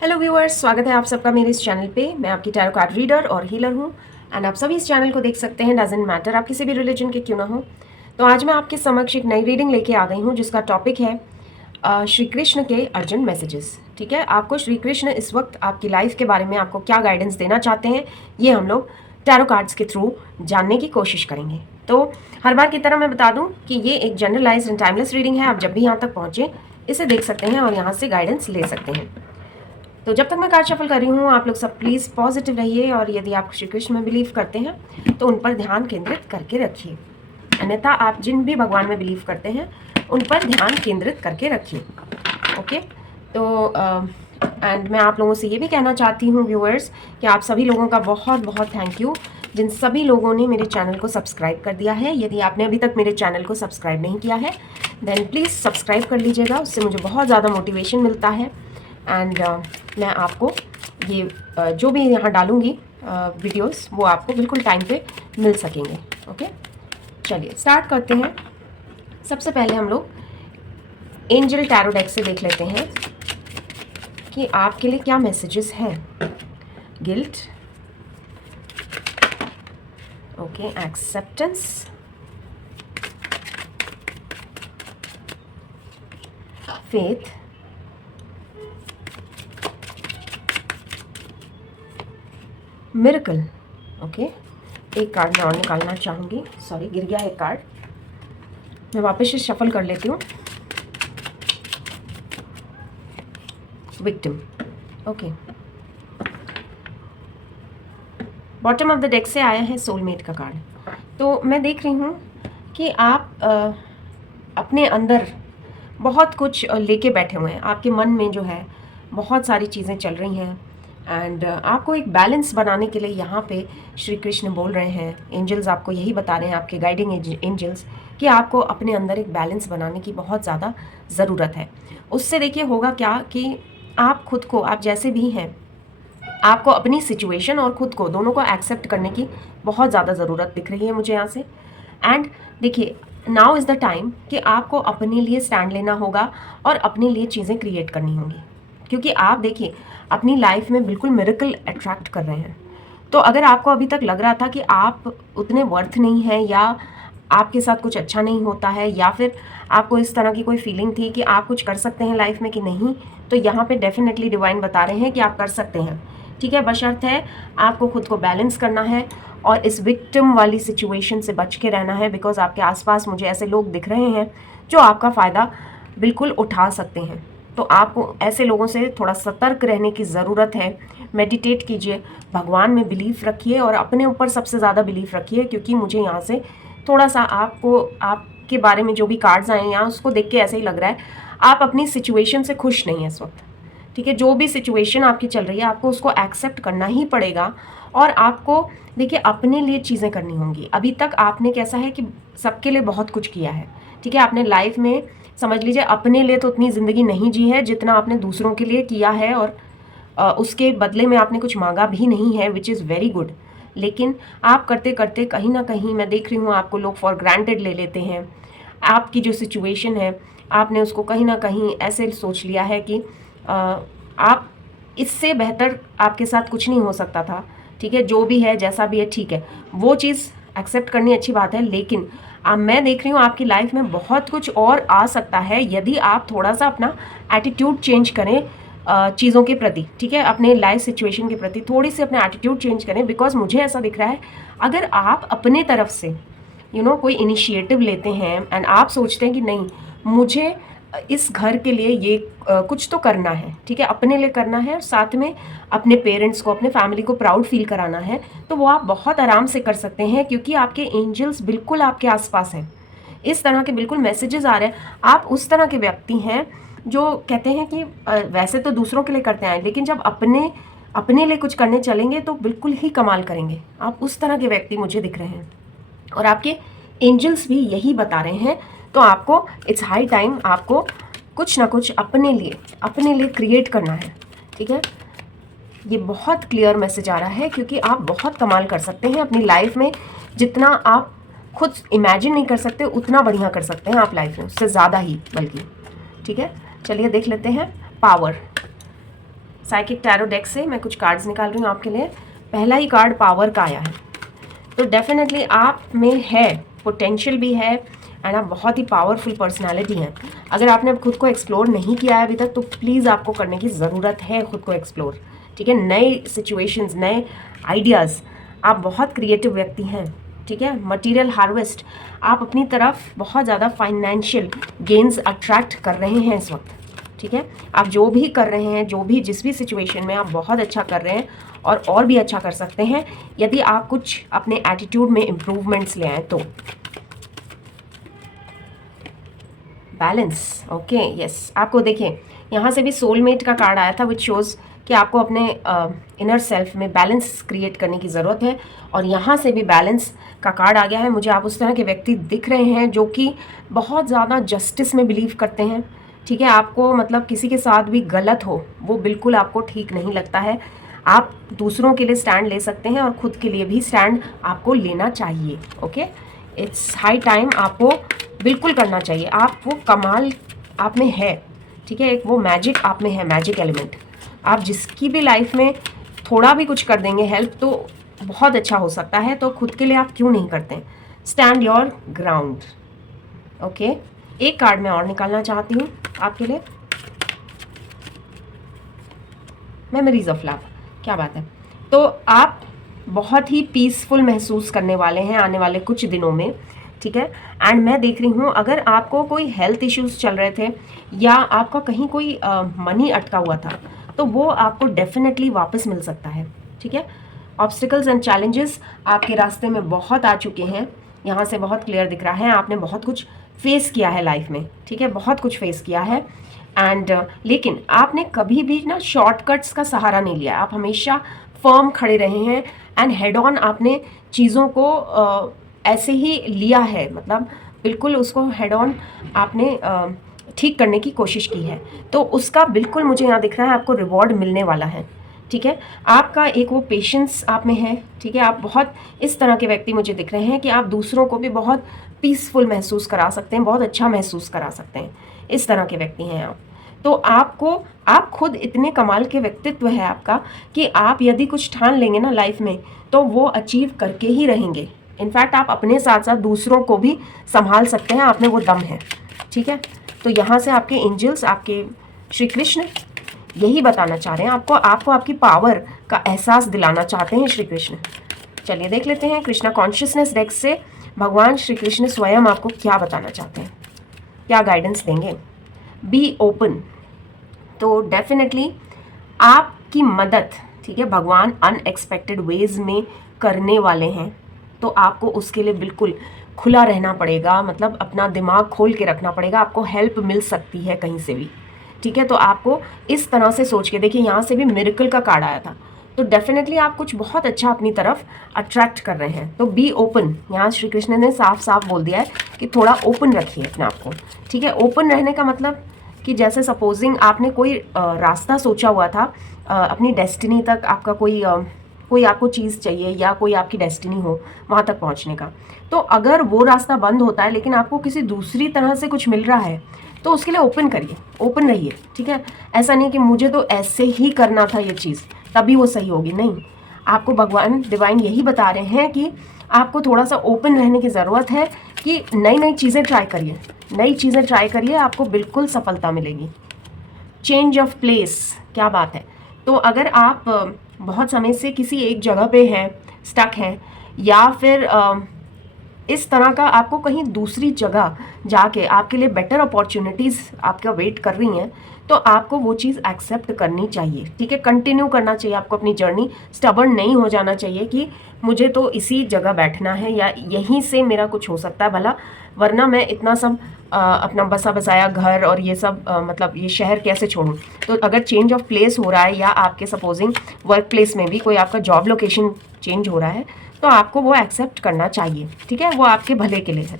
Hello viewers, स्वागत है आप सबका मेरे इस चैनल पे। मैं आपकी टैरो कार्ड रीडर और हीलर हूँ एंड आप सभी इस चैनल को देख सकते हैं। डजेंट मैटर आप किसी भी रिलीजन के क्यों ना हो। तो आज मैं आपके समक्ष एक नई रीडिंग लेके आ गई हूँ जिसका टॉपिक है श्री कृष्ण के अर्जेंट मैसेजेस। ठीक है, आपको श्री कृष्ण इस वक्त आपकी लाइफ के बारे में आपको क्या गाइडेंस देना चाहते हैं, ये हम लोग टैरो कार्ड्स के थ्रू जानने की कोशिश करेंगे। तो हर बार की तरह मैं बता दूं कि ये एक जनरलाइज्ड एंड टाइमलेस रीडिंग है। आप जब भी यहाँ तक पहुँचे इसे देख सकते हैं और यहाँ से गाइडेंस ले सकते हैं। तो जब तक मैं कार्ड शफल कर रही हूँ आप लोग सब प्लीज़ पॉजिटिव रहिए और यदि आप श्री कृष्ण में बिलीव करते हैं तो उन पर ध्यान केंद्रित करके रखिए। अन्यथा आप जिन भी भगवान में बिलीव करते हैं उन पर ध्यान केंद्रित करके रखिए। ओके, तो एंड मैं आप लोगों से ये भी कहना चाहती हूँ व्यूअर्स कि आप सभी लोगों का बहुत बहुत थैंक यू जिन सभी लोगों ने मेरे चैनल को सब्सक्राइब कर दिया है। यदि आपने अभी तक मेरे चैनल को सब्सक्राइब नहीं किया है देन प्लीज़ सब्सक्राइब कर लीजिएगा, उससे मुझे बहुत ज़्यादा मोटिवेशन मिलता है एंड मैं आपको ये जो भी यहाँ डालूँगी वीडियोस वो आपको बिल्कुल टाइम पे मिल सकेंगे। ओके, चलिए स्टार्ट करते हैं। सबसे पहले हम लोग एंजल टैरो डेक से देख लेते हैं कि आपके लिए क्या मैसेजेस हैं। Guilt, okay, acceptance, faith, miracle. Okay, एक कार्ड मैं और निकालना चाहूँगी। सॉरी, गिर गया एक कार्ड, मैं वापस से शफल कर लेती हूँ। Victim. Okay, bottom of the deck से आया है सोलमेट का कार्ड। तो मैं देख रही हूँ कि आप अपने अंदर बहुत कुछ लेके बैठे हुए हैं। आपके मन में जो है बहुत सारी चीज़ें चल रही हैं एंड आपको एक बैलेंस बनाने के लिए यहाँ पे श्री कृष्ण बोल रहे हैं, एंजल्स आपको यही बता रहे हैं, आपके गाइडिंग एंजल्स, कि आपको अपने अंदर एक बैलेंस बनाने की बहुत ज़्यादा ज़रूरत है। उससे देखिए होगा क्या कि आप खुद को, आप जैसे भी हैं, आपको अपनी सिचुएशन और खुद को दोनों को एक्सेप्ट करने की बहुत ज़्यादा ज़रूरत दिख रही है मुझे यहाँ से। एंड देखिए, नाउ इज़ द टाइम कि आपको अपने लिए स्टैंड लेना होगा और अपने लिए चीज़ें क्रिएट करनी होंगी, क्योंकि आप देखिए अपनी लाइफ में बिल्कुल मिरेकल अट्रैक्ट कर रहे हैं। तो अगर आपको अभी तक लग रहा था कि आप उतने वर्थ नहीं हैं या आपके साथ कुछ अच्छा नहीं होता है या फिर आपको इस तरह की कोई फीलिंग थी कि आप कुछ कर सकते हैं लाइफ में कि नहीं, तो यहाँ पे डेफिनेटली डिवाइन बता रहे हैं कि आप कर सकते हैं। ठीक है, बशर्त है आपको खुद को बैलेंस करना है और इस विक्टिम वाली सिचुएशन से बच के रहना है, बिकॉज आपके आसपास मुझे ऐसे लोग दिख रहे हैं जो आपका फ़ायदा बिल्कुल उठा सकते हैं। तो आपको ऐसे लोगों से थोड़ा सतर्क रहने की ज़रूरत है। मेडिटेट कीजिए, भगवान में बिलीफ रखिए और अपने ऊपर सबसे ज़्यादा बिलीफ रखिए, क्योंकि मुझे यहाँ से थोड़ा सा आपको आपके बारे में जो भी कार्ड्स आए हैं यहाँ उसको देख के ऐसे ही लग रहा है आप अपनी सिचुएशन से खुश नहीं है इस वक्त। ठीक है, जो भी सिचुएशन आपकी चल रही है आपको उसको एक्सेप्ट करना ही पड़ेगा और आपको देखिए अपने लिए चीज़ें करनी होंगी। अभी तक आपने कैसा है कि सबके लिए बहुत कुछ किया है। ठीक है, आपने लाइफ में समझ लीजिए अपने लिए तो उतनी ज़िंदगी नहीं जी है जितना आपने दूसरों के लिए किया है और उसके बदले में आपने कुछ मांगा भी नहीं है, विच इज़ वेरी गुड। लेकिन आप करते करते कहीं ना कहीं मैं देख रही हूँ आपको लोग फॉर ग्रांटेड ले लेते हैं। आपकी जो सिचुएशन है आपने उसको कहीं ना कहीं ऐसे सोच लिया है कि आप इससे बेहतर आपके साथ कुछ नहीं हो सकता था। ठीक है, जो भी है जैसा भी है ठीक है, वो चीज़ एक्सेप्ट करनी अच्छी बात है, लेकिन मैं देख रही हूँ आपकी लाइफ में बहुत कुछ और आ सकता है यदि आप थोड़ा सा अपना एटीट्यूड चेंज करें चीज़ों के प्रति। ठीक है, अपने लाइफ सिचुएशन के प्रति थोड़ी सी अपना एटीट्यूड चेंज करें, बिकॉज मुझे ऐसा दिख रहा है अगर आप अपने तरफ से कोई इनिशिएटिव लेते हैं एंड आप सोचते हैं कि नहीं मुझे इस घर के लिए ये कुछ तो करना है, ठीक है, अपने लिए करना है, साथ में अपने पेरेंट्स को, अपने फैमिली को प्राउड फील कराना है, तो वो आप बहुत आराम से कर सकते हैं, क्योंकि आपके एंजल्स बिल्कुल आपके आसपास हैं। इस तरह के बिल्कुल मैसेजेस आ रहे हैं। आप उस तरह के व्यक्ति हैं जो कहते हैं कि वैसे तो दूसरों के लिए करते हैं लेकिन जब अपने लिए कुछ करने चलेंगे तो बिल्कुल ही कमाल करेंगे। आप उस तरह के व्यक्ति मुझे दिख रहे हैं और आपके एंजल्स भी यही बता रहे हैं। तो आपको इट्स हाई टाइम आपको कुछ ना कुछ अपने लिए क्रिएट करना है। ठीक है, ये बहुत क्लियर मैसेज आ रहा है क्योंकि आप बहुत कमाल कर सकते हैं अपनी लाइफ में। जितना आप खुद इमेजिन नहीं कर सकते उतना बढ़िया कर सकते हैं आप लाइफ में, उससे ज़्यादा ही बल्कि। ठीक है, चलिए देख लेते हैं पावर। साइकिक टैरो डेक से मैं कुछ कार्ड्स निकाल रही हूँ आपके लिए। पहला ही कार्ड पावर का आया है, तो डेफिनेटली आप में है, पोटेंशियल भी है, एंड आप बहुत ही पावरफुल पर्सनालिटी हैं। अगर आपने खुद को एक्सप्लोर नहीं किया है अभी तक, तो प्लीज़ आपको करने की ज़रूरत है खुद को एक्सप्लोर, ठीक है। नए सिचुएशंस, नए आइडियाज़, आप बहुत क्रिएटिव व्यक्ति हैं, ठीक है। मटेरियल हार्वेस्ट, आप अपनी तरफ बहुत ज़्यादा फाइनेंशियल गेन्स अट्रैक्ट कर रहे हैं इस वक्त, ठीक है। आप जो भी कर रहे हैं, जो भी जिस भी सिचुएशन में, आप बहुत अच्छा कर रहे हैं और भी अच्छा कर सकते हैं यदि आप कुछ अपने एटीट्यूड में इम्प्रूवमेंट्स ले आए तो। Balance, okay, yes. आपको देखिए यहाँ से भी सोलमेट का कार्ड आया था, विच शोज़ कि आपको अपने इनर सेल्फ में बैलेंस क्रिएट करने की ज़रूरत है, और यहाँ से भी बैलेंस का कार्ड आ गया है। मुझे आप उस तरह के व्यक्ति दिख रहे हैं जो कि बहुत ज़्यादा जस्टिस में बिलीव करते हैं, ठीक है। आपको मतलब किसी के साथ भी गलत हो वो बिल्कुल आपको ठीक नहीं लगता है। आप दूसरों के लिए स्टैंड ले सकते हैं और खुद के लिए भी स्टैंड आपको लेना चाहिए, ओके। इट्स हाई टाइम, आपको बिल्कुल करना चाहिए। आप वो कमाल आप में है, ठीक है, एक वो मैजिक आप में है, मैजिक एलिमेंट। आप जिसकी भी लाइफ में थोड़ा भी कुछ कर देंगे हेल्प, तो बहुत अच्छा हो सकता है। तो खुद के लिए आप क्यों नहीं करते? Stand your ground, okay. एक कार्ड मैं और निकालना चाहती हूँ आपके लिए, मेमोरीज ऑफ लव। क्या बात है। तो आप बहुत ही पीसफुल महसूस करने वाले हैं आने वाले कुछ दिनों में, ठीक है। एंड मैं देख रही हूँ अगर आपको कोई हेल्थ इश्यूज चल रहे थे या आपका कहीं कोई मनी अटका हुआ था, तो वो आपको डेफिनेटली वापस मिल सकता है, ठीक है। ऑब्स्टिकल्स एंड चैलेंजेस आपके रास्ते में बहुत आ चुके हैं, यहाँ से बहुत क्लियर दिख रहा है। आपने बहुत कुछ फेस किया है लाइफ में, ठीक है, बहुत कुछ फेस किया है। एंड लेकिन आपने कभी भी ना शॉर्टकट्स का सहारा नहीं लिया। आप हमेशा फर्म खड़े रहे हैं एंड हेड ऑन आपने चीज़ों को ऐसे ही लिया है, मतलब बिल्कुल उसको हेड ऑन आपने ठीक करने की कोशिश की है। तो उसका बिल्कुल मुझे यहाँ दिख रहा है आपको रिवॉर्ड मिलने वाला है, ठीक है। आपका एक वो पेशेंस आप में है, ठीक है। आप बहुत इस तरह के व्यक्ति मुझे दिख रहे हैं कि आप दूसरों को भी बहुत पीसफुल महसूस करा सकते हैं, बहुत अच्छा महसूस करा सकते हैं। इस तरह के व्यक्ति हैं आप। तो आप खुद इतने कमाल के व्यक्तित्व है आपका कि आप यदि कुछ ठान लेंगे ना लाइफ में, तो वो अचीव करके ही रहेंगे। इनफैक्ट आप अपने साथ साथ दूसरों को भी संभाल सकते हैं, आप में वो दम है, ठीक है। तो यहाँ से आपके एंजल्स, आपके श्री कृष्ण यही बताना चाह रहे हैं आपको आपकी पावर का एहसास दिलाना चाहते हैं श्री कृष्ण। चलिए देख लेते हैं कृष्णा कॉन्शियसनेस डेक से भगवान श्री कृष्ण स्वयं आपको क्या बताना चाहते हैं, क्या गाइडेंस देंगे। बी ओपन, तो डेफिनेटली आपकी मदद, ठीक है, भगवान अनएक्सपेक्टेड वेज में करने वाले हैं। तो आपको उसके लिए बिल्कुल खुला रहना पड़ेगा, मतलब अपना दिमाग खोल के रखना पड़ेगा। आपको हेल्प मिल सकती है कहीं से भी, ठीक है। तो आपको इस तरह से सोच के देखिए, यहाँ से भी मिरेकल का कार्ड आया था, तो डेफिनेटली आप कुछ बहुत अच्छा अपनी तरफ अट्रैक्ट कर रहे हैं। तो बी ओपन, यहाँ श्री कृष्ण ने साफ साफ बोल दिया है कि थोड़ा ओपन रखिए अपने आप को, ठीक है। ओपन रहने का मतलब कि जैसे सपोजिंग आपने कोई रास्ता सोचा हुआ था अपनी डेस्टिनी तक, आपका कोई आपको चीज़ चाहिए या कोई आपकी डेस्टिनी हो वहाँ तक पहुँचने का, तो अगर वो रास्ता बंद होता है लेकिन आपको किसी दूसरी तरह से कुछ मिल रहा है, तो उसके लिए ओपन करिए, ओपन रहिए, ठीक है। ऐसा नहीं कि मुझे तो ऐसे ही करना था ये चीज़ तभी वो सही होगी, नहीं। आपको भगवान डिवाइन यही बता रहे हैं कि आपको थोड़ा सा ओपन रहने की ज़रूरत है कि नई चीज़ें ट्राई करिए, नई चीज़ें ट्राई करिए, आपको बिल्कुल सफलता मिलेगी। चेंज ऑफ प्लेस, क्या बात है। तो अगर आप बहुत समय से किसी एक जगह पे हैं, स्टक हैं, या फिर इस तरह का आपको कहीं दूसरी जगह जाके आपके लिए बेटर अपॉर्चुनिटीज़ आपका वेट कर रही हैं, तो आपको वो चीज़ एक्सेप्ट करनी चाहिए, ठीक है। कंटिन्यू करना चाहिए आपको अपनी जर्नी, स्टबर्न नहीं हो जाना चाहिए कि मुझे तो इसी जगह बैठना है या यहीं से मेरा कुछ हो सकता है भला, वरना मैं इतना सब अपना बसा बसाया घर और ये सब मतलब ये शहर कैसे छोड़ूं। तो अगर चेंज ऑफ प्लेस हो रहा है या आपके सपोजिंग वर्क प्लेस में भी कोई आपका जॉब लोकेशन चेंज हो रहा है, तो आपको वो एक्सेप्ट करना चाहिए, ठीक है, वो आपके भले के लिए है।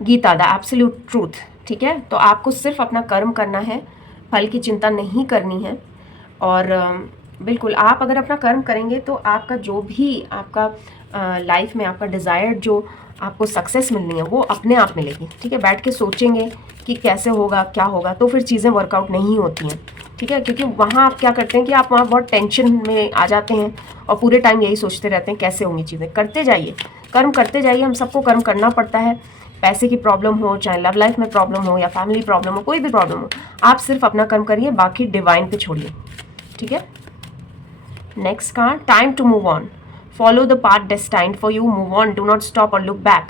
गीता द एब्सोल्यूट ट्रूथ, ठीक है। तो आपको सिर्फ अपना कर्म करना है, फल की चिंता नहीं करनी है। और बिल्कुल आप अगर अपना कर्म करेंगे तो आपका जो भी आपका लाइफ में आपका डिज़ायर्ड जो आपको सक्सेस मिलनी है वो अपने आप मिलेगी, ठीक है। बैठ के सोचेंगे कि कैसे होगा क्या होगा तो फिर चीज़ें वर्कआउट नहीं होती हैं, ठीक है। क्योंकि वहाँ आप क्या करते हैं कि आप वहाँ बहुत टेंशन में आ जाते हैं और पूरे टाइम यही सोचते रहते हैं कैसे होंगी चीज़ें। करते जाइए, कर्म करते जाइए, हम सबको कर्म करना पड़ता है। पैसे की प्रॉब्लम हो, चाहे लव लाइफ में प्रॉब्लम हो या फैमिली प्रॉब्लम हो, कोई भी प्रॉब्लम हो, आप सिर्फ अपना कर्म करिए, बाकी डिवाइन पे छोड़िए, ठीक है। Next card, time to move on, follow the path destined for you, move on, do not stop और लुक बैक,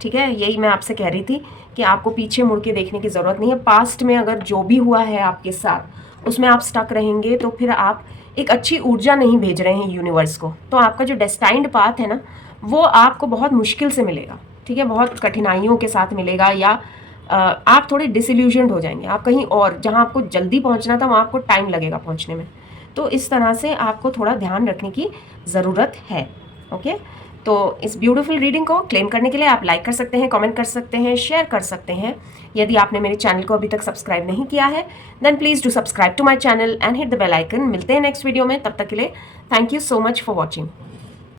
ठीक है। यही मैं आपसे कह रही थी कि आपको पीछे मुड़ के देखने की ज़रूरत नहीं है। पास्ट में अगर जो भी हुआ है आपके साथ उसमें आप स्टक रहेंगे तो फिर आप एक अच्छी ऊर्जा नहीं भेज रहे हैं यूनिवर्स को। तो आपका जो डेस्टाइन्ड पाथ है ना वो आपको बहुत मुश्किल से मिलेगा, ठीक है, बहुत कठिनाइयों के साथ मिलेगा, या आप थोड़े डिसइल्यूजन्ड हो जाएंगे। आप कहीं और जहाँ आपको जल्दी पहुँचना था वहाँ आपको टाइम लगेगा पहुँचने में। तो इस तरह से आपको थोड़ा ध्यान रखने की ज़रूरत है, ओके। तो इस ब्यूटीफुल रीडिंग को क्लेम करने के लिए आप लाइक कर सकते हैं, कमेंट कर सकते हैं, शेयर कर सकते हैं। यदि आपने मेरे चैनल को अभी तक सब्सक्राइब नहीं किया है then please do subscribe to my channel and hit the bell icon. मिलते हैं नेक्स्ट वीडियो में, तब तक के लिए thank you so much for watching.